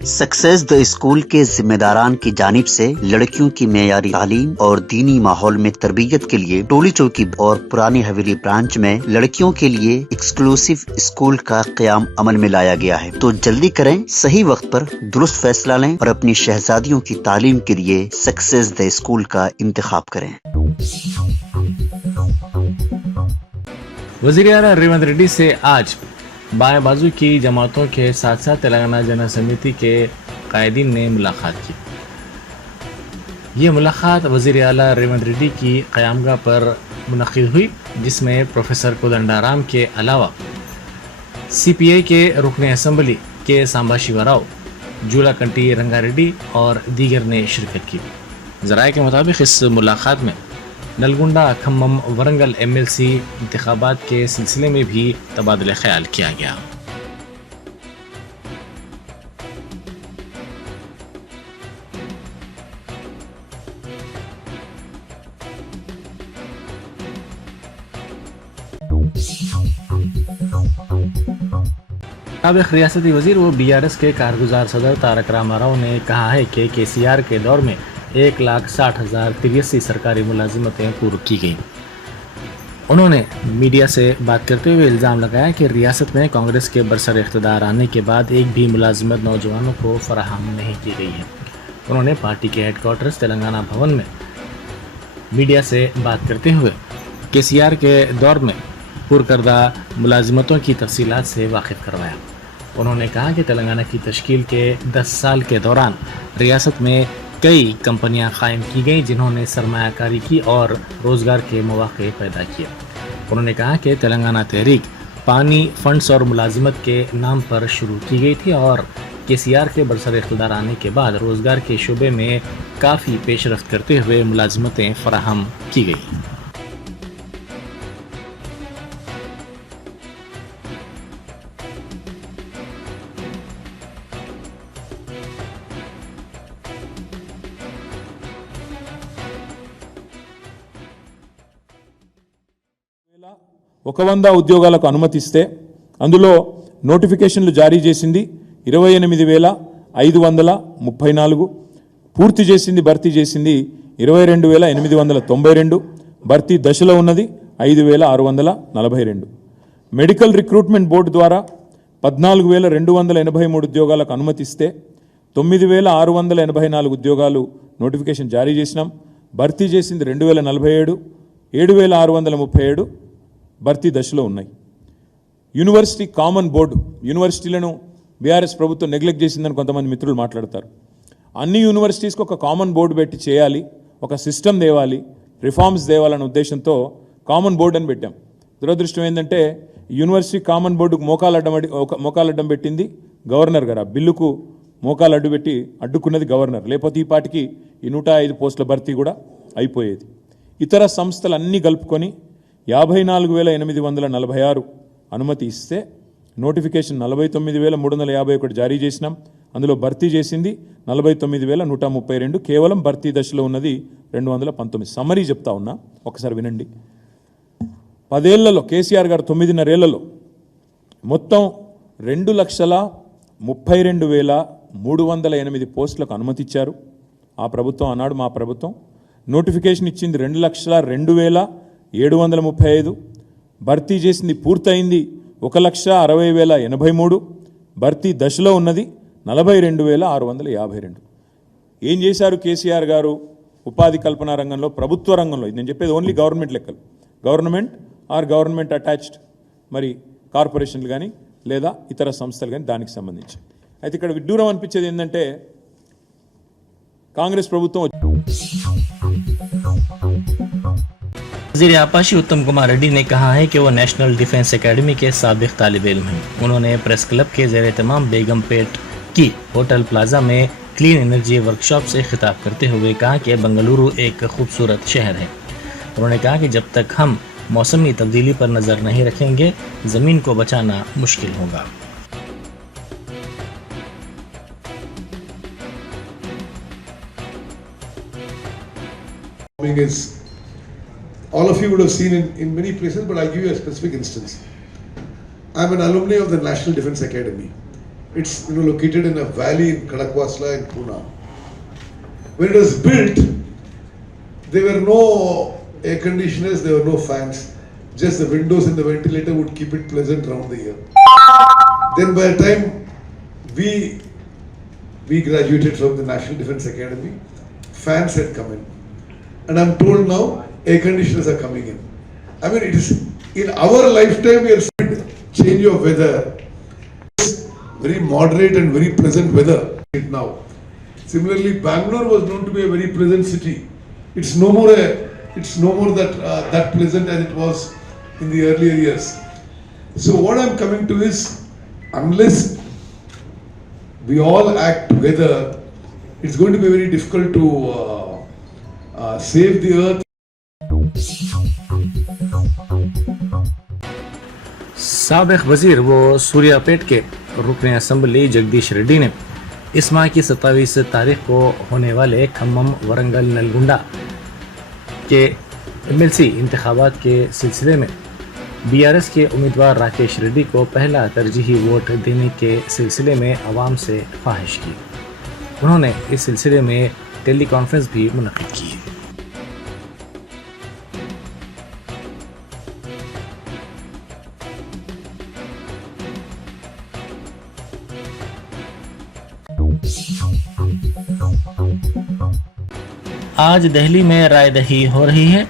Success the school के जिम्मेदारान की जानिब से लड़कियों की मेयारी तालीम और दीनी माहौल में तरबियत के लिए टोली चौकी और पुरानी हवेली ब्रांच में लड़कियों के लिए एक्सक्लूसिव स्कूल का क़याम अमल में लाया गया है। तो जल्दी करें, सही वक्त पर दुरुस्त फैसला लें और अपनी शहजादियों की तालीम के लिए सक्सेस द स्कूल का इंतखाब करें। वज़ीर आला रेवंत रेड्डी से आज बाएं बाजू की जमातों के साथ साथ तेलंगाना जन समिति के कायदीन ने मुलाकात की। ये मुलाकात वज़ीर आला रेवंत रेड्डी की क़यामगाह पर मुनक़िद हुई, जिसमें प्रोफेसर कोदंडाराम के अलावा CPI के रुकन असम्बली के सांबा शिवराव, जूलाकंटी रंगारेड्डी और दीगर ने शिरकत की। ज़राए के मुताबिक इस मुलाकात में नलगुंडा खम्मम वरंगल MLC इंतखाबात के सिलसिले में भी तबादला ख्याल किया गया। साबिक़ रियासती वज़ीर व BRS के कारगुजार सदर तारक रामाराव ने कहा है कि KCR के दौर में 1,60,083 सरकारी मुलाजिमतें पूरी की गई। उन्होंने मीडिया से बात करते हुए इल्ज़ाम लगाया कि रियासत में कांग्रेस के बरसर इख्तिदार आने के बाद एक भी मुलाजिमत नौजवानों को फराहम नहीं की गई है। उन्होंने पार्टी के हेडक्वार्टर्स तेलंगाना भवन में मीडिया से बात करते हुए KCR के दौर में पुरकर्दा मुलाजिमतों की तफसीलात से वाकिफ़ करवाया। उन्होंने कहा कि तेलंगाना की तश्कील के 10 साल के दौरान रियासत में कई कंपनियां कायम की गईं, जिन्होंने सरमायाकारी की और रोज़गार के मौक़े पैदा किए। उन्होंने कहा कि तेलंगाना तहरीक पानी, फंड्स और मुलाजिमत के नाम पर शुरू की गई थी और KCR के बरसर इख्तिदार आने के बाद रोज़गार के शोबे में काफ़ी पेशरफ्त करते हुए मुलाजिमतें फराहम की गई। ఒక 100 ఉద్యోగాలకు అనుమతిస్తే అందులో నోటిఫికేషన్లు జారీ చేసింది 28,534, పూర్తి చేసింది భర్తీ చేసింది 22,892, భర్తీ దశలో ఉన్నది 5,642. మెడికల్ రిక్రూట్మెంట్ బోర్డు ద్వారా 14,283 ఉద్యోగాలకు అనుమతిస్తే 9,684 ఉద్యోగాలు నోటిఫికేషన్ జారీ చేసినాం. భర్తీ చేసింది 2,047, 7,637 భర్తీ దశలో ఉన్నాయి. యూనివర్సిటీ కామన్ బోర్డు, యూనివర్సిటీలను BRS ప్రభుత్వం నెగ్లెక్ట్ చేసిందని కొంతమంది మిత్రులు మాట్లాడతారు. అన్ని యూనివర్సిటీస్కి ఒక కామన్ బోర్డు పెట్టి చేయాలి, ఒక సిస్టమ్ తేవాలి, రిఫార్మ్స్ తేవాలనే ఉద్దేశంతో కామన్ బోర్డు అని పెట్టాం. దురదృష్టం ఏంటంటే యూనివర్సిటీ కామన్ బోర్డుకు మోకాలడ్డం పెట్టింది గవర్నర్ గారు. ఆ బిల్లుకు మోకాలు అడ్డుపెట్టి అడ్డుకున్నది గవర్నర్. లేకపోతే ఈ పాటికి ఈ 105 పోస్టుల భర్తీ కూడా అయిపోయేది. ఇతర సంస్థలన్నీ కలుపుకొని 54,846 అనుమతి ఇస్తే నోటిఫికేషన్ 49,351 జారీ చేసినాం. అందులో భర్తీ చేసింది 49,132, కేవలం భర్తీ దశలో ఉన్నది 219. సమ్మరీ చెప్తా ఉన్నా, ఒకసారి వినండి. 10 ఏళ్లలో KCR గారు 9.5 ఏళ్లలో మొత్తం 2,32,308 పోస్టులకు అనుమతి ఇచ్చారు. ఆ ప్రభుత్వం ఆనాడు మా ప్రభుత్వం నోటిఫికేషన్ ఇచ్చింది 2,60,02,735, భర్తీ చేసింది పూర్తయింది 1,60,083, భర్తీ దశలో ఉన్నది 42,652. ఏం చేశారు KCR గారు ఉపాధి కల్పన రంగంలో, ప్రభుత్వ రంగంలో? ఇది నేను చెప్పేది ఓన్లీ గవర్నమెంట్ లెక్కలు, గవర్నమెంట్ ఆర్ గవర్నమెంట్ అటాచ్డ్ మరి కార్పొరేషన్లు కానీ లేదా ఇతర సంస్థలు కానీ దానికి సంబంధించి. అయితే ఇక్కడ విడ్డూరం అనిపించేది ఏంటంటే కాంగ్రెస్ ప్రభుత్వం वज़ीर आपाशी उत्तम कुमार रेड्डी ने कहा है कि वो नेशनल डिफेंस एकेडमी के साबिक़ तालिब इल्म हैं। उन्होंने प्रेस क्लब के ज़ेर-ए-तमाम बेगमपेट की होटल प्लाजा में क्लीन एनर्जी वर्कशॉप से खिताब करते हुए कहा कि बेंगलुरु एक खूबसूरत शहर है। उन्होंने कहा कि जब तक हम मौसमी तब्दीली पर नज़र नहीं रखेंगे, ज़मीन को बचाना मुश्किल होगा। All of you would have seen in many places, but I'll give you a specific instance. I'm an alumni of the National Defense Academy. It's located in a valley in Kadakwasla in Pune. When it was built, there were no air conditioners, there were no fans. Just the windows and the ventilator would keep it pleasant around the year. Then by the time we graduated from the National Defence Academy, fans had come in. And I'm told now air conditioners are coming in. I mean, it is in our lifetime we have seen change of weather. Very moderate and very pleasant weather now. Similarly, Bangalore was known to be a very pleasant city. It's no more that pleasant as it was in the earlier years. So what I'm coming to is, unless we all act together, it's going to be very difficult to save the earth. साबिक वजीर व सूर्यापेट के रुकन assembly Jagdish Reddy ने इस माह की 27 तारीख को होने वाले खम्मम वरंगल नलगुंडा के एमएलसी इंतखाबात के सिलसिले में बीआरएस के उम्मीदवार राकेश रेड्डी को पहला तरजीही वोट देने के सिलसिले में आवाम से ख्वाहिश की। उन्होंने इस सिलसिले में टेली कॉन्फ्रेंस भी मुनक्किद की। आज दिल्ली में रायदही हो रही है।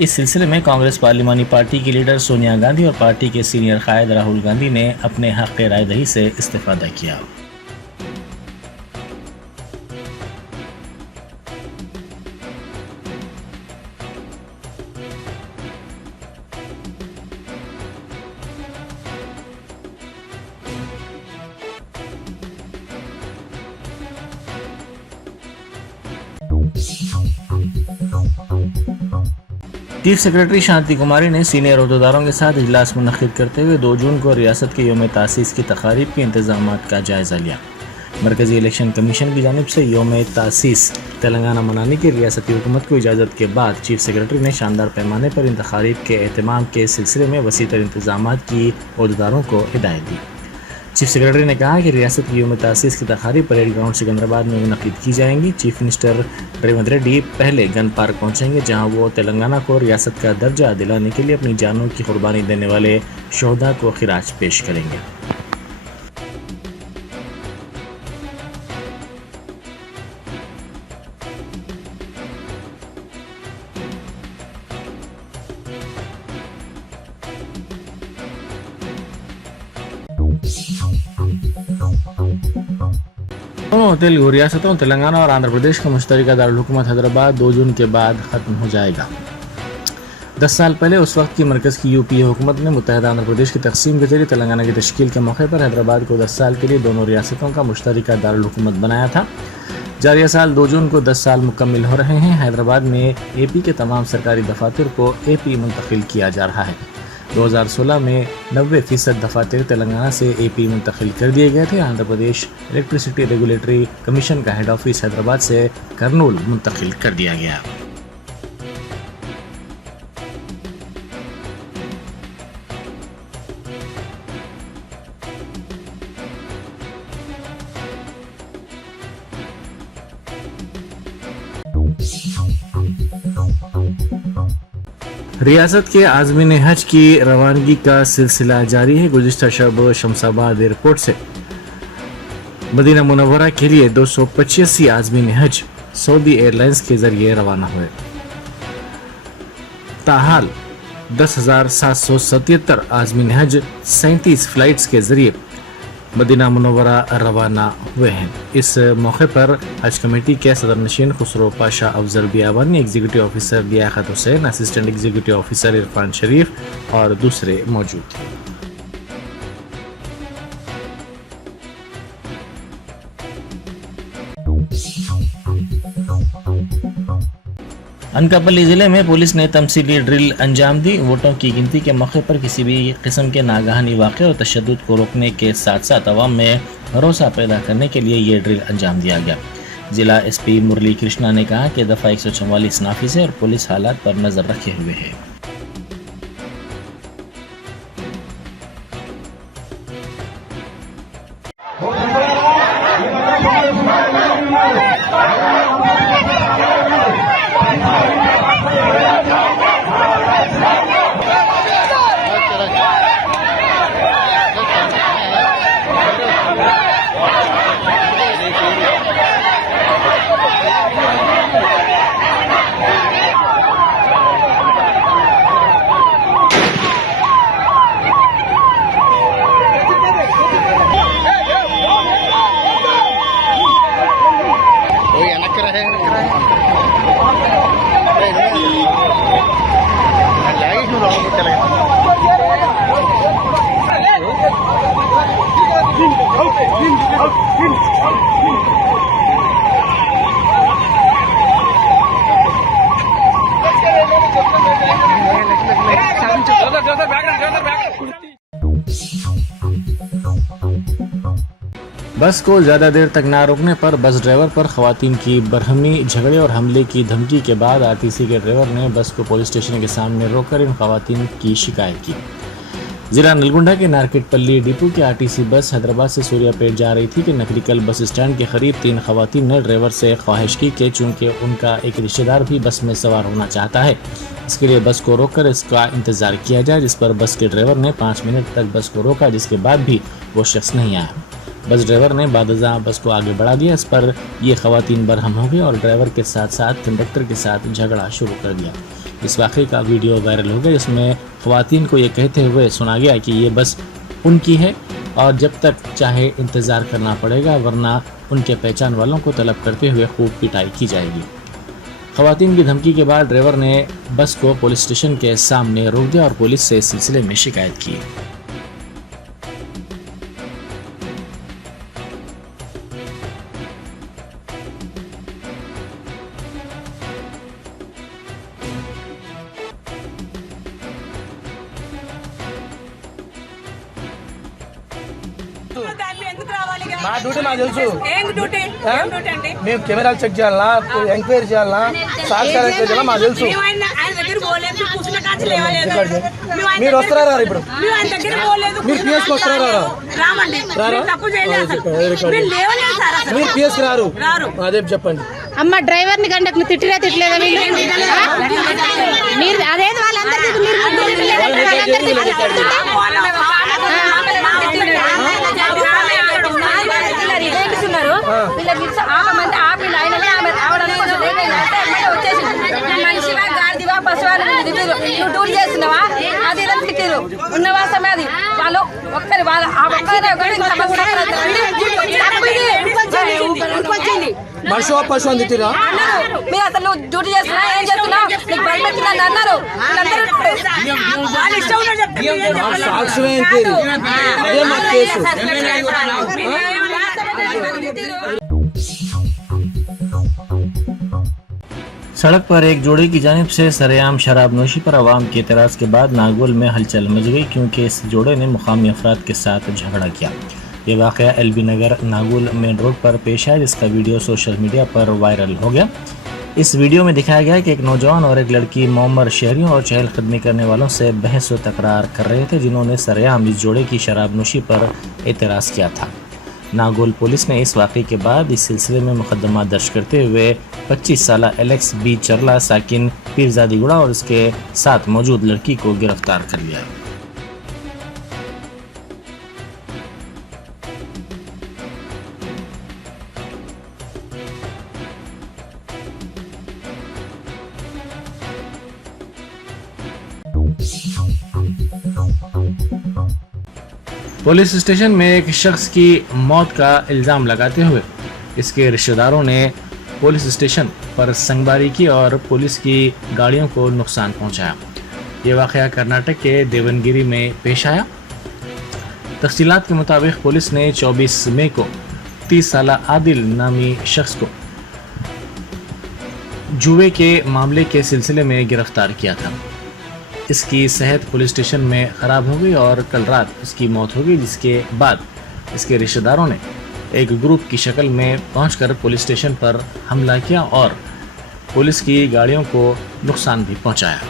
इस सिलसिले में कांग्रेस पार्लिमानी पार्टी की लीडर सोनिया गांधी और पार्टी के सीनियर कायद राहुल गांधी ने अपने हक़ रायदही से इस्तिफादा किया। चीफ सेक्रेटरी शांति कुमारी ने सीनियर अहदेदारों के साथ इजलास मुनक्किद करते हुए 2 जून को रियासत के यौम तासीस की तकारीब के इंतजामात का जायज़ा लिया। मरकज़ी इलेक्शन कमीशन की जानिब से यौम तासीस तेलंगाना मनाने की रियासती हुकूमत को इजाज़त के बाद चीफ सेक्रेटरी ने शानदार पैमाने पर इंतखारीब के एहतमाम के सिलसिले में वसीतर इंतजामात की अहदेदारों को हिदायत दी। चीफ सेक्रेटरी ने कहा कि रियासत की यौम तासीस की तकारीब परेड ग्राउंड सिकंदराबाद में मुनक्किद की जाएंगी। चीफ मिनिस्टर रेवंत रेड्डी पहले गन पार्क पहुंचेंगे, जहां वो तेलंगाना को रियासत का दर्जा दिलाने के लिए अपनी जानों की कुर्बानी देने वाले शोहदा को खिराज पेश करेंगे। दोनों तेलुगु रियासतों तेलंगाना और आंध्र प्रदेश का मुश्तरका दारुल-हुकूमत हैदराबाद 2 जून के बाद ख़त्म हो जाएगा। 10 साल पहले उस वक्त की मरकज़ की यूपीए हुकूमत ने मुत्तहिदा आंध्र प्रदेश की तकसीम के जरिए तेलंगाना की तश्कील के मौके पर हैदराबाद को 10 साल के लिए दोनों रियासतों का मुश्तरका दारुल-हुकूमत बनाया था। जारिया साल 2 जून को 10 साल मुकम्मिल हो रहे हैं। हैदराबाद में एपी के तमाम सरकारी दफातर को एपी मुंतकिल किया जा रहा है। 2016 में 90% दफातर तेलंगाना से एपी मुंतकिल कर दिए गए थे। Andhra Pradesh electricity regulatory commission का हेड ऑफिस हैदराबाद से कर्नूल मुंतकिल कर दिया गया। रियासत के आज़मीन हज की रवानगी का सिलसिला जारी है। गुज़िश्ता शब शमशाबाद एयरपोर्ट से मदीना मुनव्वरा के लिए 285 आज़मीन हज सऊदी एयरलाइंस के जरिए रवाना हुए। ताहाल 10,777 आज़मीन हज 37 फ्लाइट्स के जरिए मदीना मुनव्वरा रवाना हुए हैं। इस मौके पर हज कमेटी के सदर नशीन Khusro Pasha Afzal Biyabani, executive officer Liaqat Hussain, assistant executive officer Irfan Sharif और दूसरे मौजूद थे। अनकापल्ली जिले में पुलिस ने तमसीली ड्रिल अंजाम दी। वोटों की गिनती के मौके पर किसी भी किस्म के नागहानी वाक़े और तशद्दुद को रोकने के साथ साथ अवाम में भरोसा पैदा करने के लिए ये ड्रिल अंजाम दिया गया। जिला एसपी मुरली कृष्णा ने कहा कि दफ़ा 144 नाफिज है और पुलिस हालात पर नज़र रखे हुए है। बस को ज़्यादा देर तक ना रोकने पर बस ड्राइवर पर खवातीन की बरहमी झगड़े और हमले की धमकी के बाद आरटीसी के ड्राइवर ने बस को पुलिस स्टेशन के सामने रोककर इन खवातीन की शिकायत की। जिला नलगुंडा के नारकेटपल्ली डिपो की आरटीसी बस हैदराबाद से सूर्यापेट जा रही थी कि नकरिकल बस स्टैंड के करीब 3 खवातीन ने ड्राइवर से ख्वाहिश की कि चूँकि उनका एक रिश्तेदार भी बस में सवार होना चाहता है, इसके लिए बस को रोककर इसका इंतजार किया जाए, जिस पर बस के ड्राइवर ने 5 मिनट तक बस को रोका, जिसके बाद भी वो शख्स नहीं आया। बस ड्राइवर ने बादशाह बस को आगे बढ़ा दिया। इस पर ये खवातीन बरहम हो गई और ड्राइवर के साथ साथ कंडक्टर के साथ झगड़ा शुरू कर दिया। इस वाक़े का वीडियो वायरल हो गया, जिसमें खवातीन को ये कहते हुए सुना गया कि ये बस उनकी है और जब तक चाहे इंतज़ार करना पड़ेगा, वरना उनके पहचान वालों को तलब करते हुए खूब पिटाई की जाएगी। खवातीन की धमकी के बाद ड्राइवर ने बस को पुलिस स्टेशन के सामने रोक दिया और पुलिस से इस सिलसिले में शिकायत की। మా డ్యూటీ నాకు తెలుసు. ఏం డ్యూటీ అండి? మేము కెమెరాలు చెక్ చేయాలనా, ఎంక్వైరీ చేయాలనా, సాక్ష్యాలు ఎంక్వైరీ చేయాలా మాకు తెలుసు. ఆయన దగ్గర పోలేదు, కూర్చున్న కాంచి లేవలేదు. మీరు వస్తారా ఇప్పుడు? మేము ఆయన దగ్గర పోలేదు. మీరు పిఎస్కి వస్తారా? రామండి, తప్పు చేయలేదు అసలు. మేము లేవలేదు సార్ అసలు. మీరు పిఎస్కి రారు? అదే చెప్పండి. అమ్మ డ్రైవర్ని కండక్టర్ తిట్టలేదా వీళ్ళు? మీరు అదేది వాళ్ళందరికీ నువ్వు టూర్ చేస్తున్నావా అది ఇలా తిట్టిరు ఉన్నవా సమయాది వాళ్ళు ఒక్కరి వాళ్ళ ఆ ఒక్కరే మనిషి పశువు అని తిట్టిరా? మీరు అసలు నువ్వు డ్యూటీ చేస్తున్నా ఏం చేస్తున్నావు, నీకు భయపెట్టిందని అన్నారు. సాక్ష్యమే ఎంక్వైరీ, అదే మా కేసు. सड़क पर एक जोड़े की जानिब से सरेआम शराब नोशी पर आवाम के एतराज़ के बाद नागौल में हलचल मच गई, क्योंकि इस जोड़े ने मुकामी अफराद के साथ झगड़ा किया। ये वाक़या एलबी नगर नागौल मेन रोड पर पेश आया, जिसका वीडियो सोशल मीडिया पर वायरल हो गया। इस वीडियो में दिखाया गया कि एक नौजवान और एक लड़की मौमर शहरियों और चहलकदमी करने वालों से बहस व तकरार कर रहे थे, जिन्होंने सरेआम इस जोड़े की शराब नोशी पर एतराज़ किया था। नागौल पुलिस ने इस वाक़े के बाद इस सिलसिले में मुकदमा दर्ज करते हुए 25 साला एलेक्स बी चरला साकिन पीरजादीगुड़ा और उसके साथ मौजूद लड़की को गिरफ्तार कर लिया। पुलिस स्टेशन में एक शख्स की मौत का इल्ज़ाम लगाते हुए इसके रिश्तेदारों ने पुलिस स्टेशन पर संगबारी की और पुलिस की गाड़ियों को नुकसान पहुंचाया। ये वाक़या कर्नाटक के देवनगिरी में पेश आया। तफसीलात के मुताबिक पुलिस ने 24 मई को 30 साला आदिल नामी शख्स को जुए के मामले के सिलसिले में गिरफ्तार किया था। इसकी सेहत पुलिस स्टेशन में ख़राब हो गई और कल रात इसकी मौत हो गई, जिसके बाद इसके रिश्तेदारों ने एक ग्रुप की शक्ल में पहुंचकर पुलिस स्टेशन पर हमला किया और पुलिस की गाड़ियों को नुकसान भी पहुंचाया।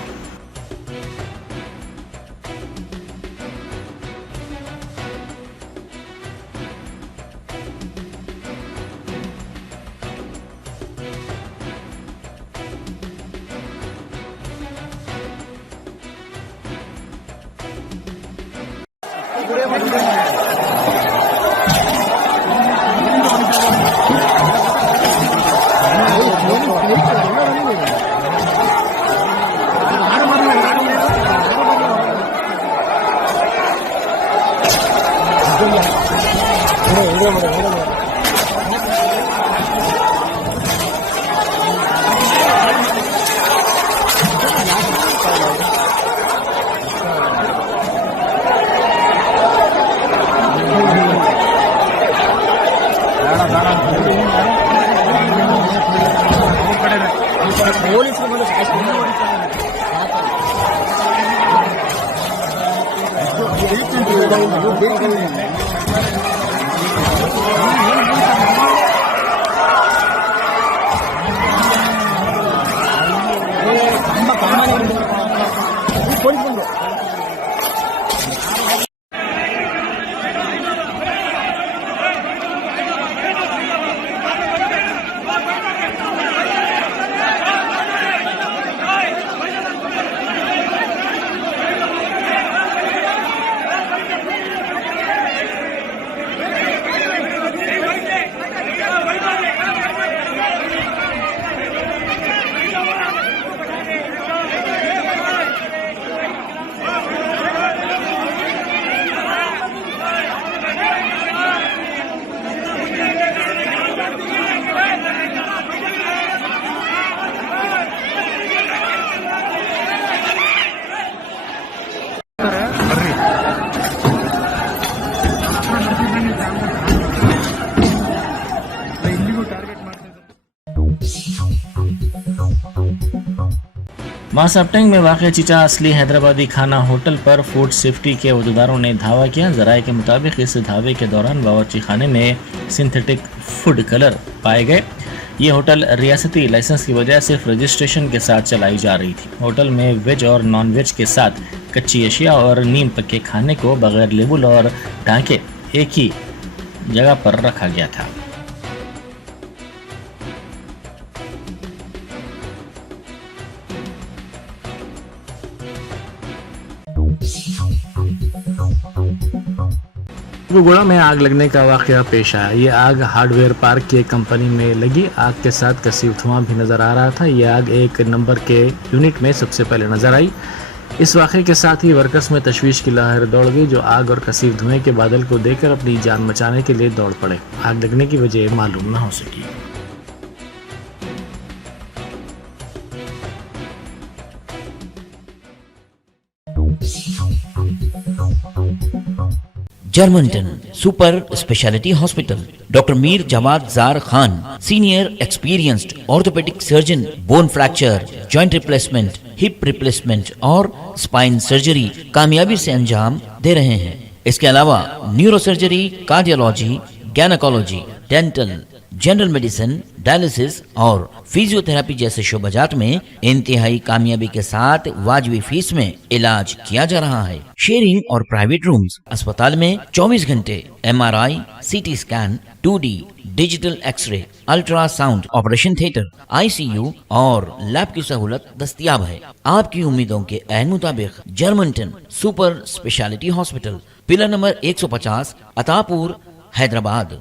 मासापटेंग में वाक़ चिचा असली हैदराबादी खाना होटल पर फूड सेफ्टी के अहदेदारों ने धावा किया। ज़राए के मुताबिक इस धावे के दौरान बावर्ची खाने में सिंथेटिक फूड कलर पाए गए। ये होटल रियासती लाइसेंस की वजह सिर्फ रजिस्ट्रेशन के साथ चलाई जा रही थी। होटल में वेज और नॉन वेज के साथ कच्ची अशिया और नीम पक्के खाने को बगैर लेबल और ढांके एक ही जगह पर रखा गया था। गुगुड़ा में आग लगने का वाकया पेश आया। ये आग हार्डवेयर पार्क की एक कंपनी में लगी। आग के साथ कसीब धुआं भी नजर आ रहा था। ये आग एक नंबर के यूनिट में सबसे पहले नजर आई। इस वाकये के साथ ही वर्कर्स में तशवीश की लहर दौड़ गई, जो आग और कसीब धुएं के बादल को देखकर अपनी जान बचाने के लिए दौड़ पड़े। आग लगने की वजह मालूम न हो सकी। Germanten super speciality hospital, doctor Mir Jawad Zar Khan, senior experienced orthopaedic surgeon, bone fracture, joint replacement, hip replacement और स्पाइन सर्जरी कामयाबी से अंजाम दे रहे हैं। इसके अलावा neuro surgery, cardiology, gynaecology, dental, general medicine, dialysis और फिजियोथेरेपी जैसे शोबाजात में इंतहाई कामयाबी के साथ वाजबी फीस में इलाज किया जा रहा है। शेयरिंग और प्राइवेट रूम्स। अस्पताल में 24 घंटे MRI, CT scan, 2D digital X-ray, ultrasound, operation theatre, ICU और लैब की सहूलत दस्तयाब है। आपकी उम्मीदों के ऐन मुताबिक Germanten super speciality hospital, pillar number 150, Attapur, Hyderabad.